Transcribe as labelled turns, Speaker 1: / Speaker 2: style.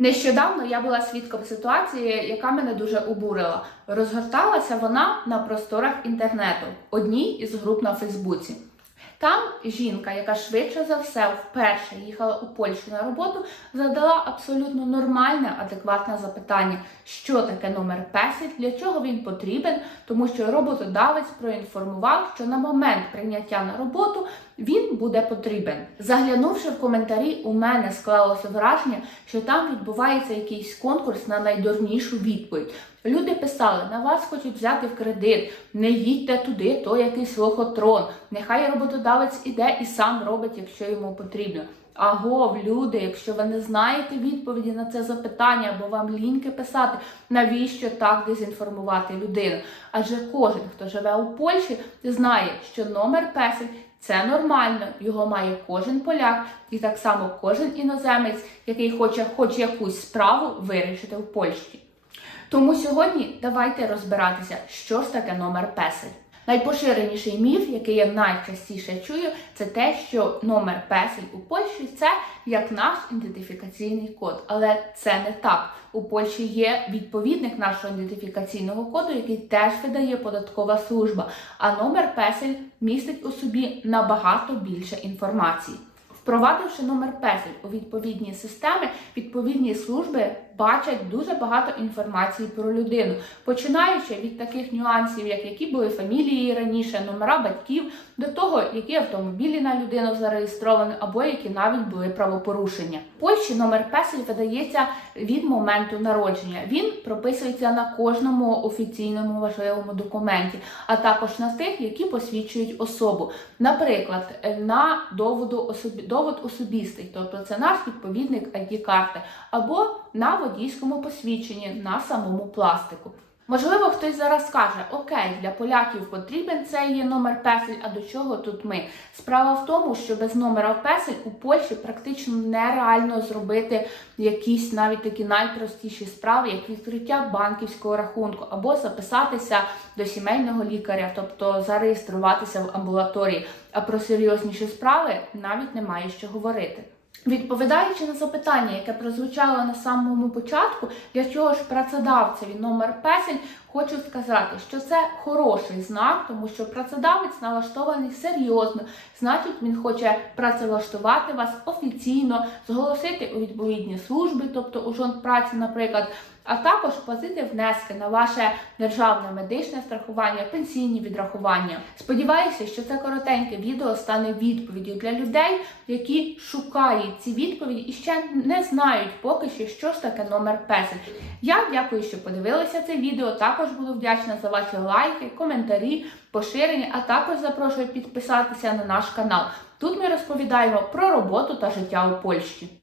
Speaker 1: Нещодавно я була свідком ситуації, яка мене дуже обурила. Розгорталася вона на просторах інтернету, одній із груп на Фейсбуці. Там жінка, яка швидше за все вперше їхала у Польщу на роботу, задала абсолютно нормальне, адекватне запитання, що таке номер песель, для чого він потрібен, тому що роботодавець проінформував, що на момент прийняття на роботу він буде потрібен. Заглянувши в коментарі, у мене склалося враження, що там відбувається якийсь конкурс на найдурнішу відповідь. Люди писали, на вас хочуть взяти в кредит, не їдьте туди, то якийсь лохотрон. Нехай роботодавець іде і сам робить, якщо йому потрібно. Агов, люди, якщо ви не знаєте відповіді на це запитання, або вам ліньки писати, навіщо так дезінформувати людину? Адже кожен, хто живе у Польщі, знає, що номер песель це нормально, його має кожен поляк, і так само кожен іноземець, який хоче хоч якусь справу вирішити в Польщі. Тому сьогодні давайте розбиратися, що ж таке номер песель. Найпоширеніший міф, який я найчастіше чую, це те, що номер песель у Польщі це як наш ідентифікаційний код. Але це не так. У Польщі є відповідник нашого ідентифікаційного коду, який теж видає податкова служба. А номер песель містить у собі набагато більше інформації. Впровадивши номер песель у відповідні системи, відповідні служби бачать дуже багато інформації про людину, починаючи від таких нюансів, як які були фамілії раніше, номера батьків, до того, які автомобілі на людину зареєстровані, або які навіть були правопорушення. В Польщі номер песель видається від моменту народження. Він прописується на кожному офіційному важливому документі, а також на тих, які посвідчують особу. Наприклад, на доводу довод особистий, тобто це наш відповідник id карти або на водійському посвідченні на самому пластику. Можливо, хтось зараз скаже: Окей, для поляків потрібен цей є номер песель, а до чого тут ми? Справа в тому, що без номера песель у Польщі практично нереально зробити якісь навіть такі найпростіші справи, як відкриття банківського рахунку, або записатися до сімейного лікаря, тобто зареєструватися в амбулаторії. А про серйозніші справи навіть немає що говорити. Відповідаючи на запитання, яке прозвучало на самому початку, для чого ж працедавцеві номер песень, хочу сказати, що це хороший знак, тому що працедавець налаштований серйозно, значить, він хоче працевлаштувати вас офіційно, зголосити у відповідні служби, тобто у жон праці, наприклад. А також платити внески на ваше державне медичне страхування, пенсійні відрахування. Сподіваюся, що це коротеньке відео стане відповіддю для людей, які шукають ці відповіді і ще не знають поки що, що ж таке номер песель. Я дякую, що подивилися це відео. Також буду вдячна за ваші лайки, коментарі, поширення, а також запрошую підписатися на наш канал. Тут ми розповідаємо про роботу та життя у Польщі.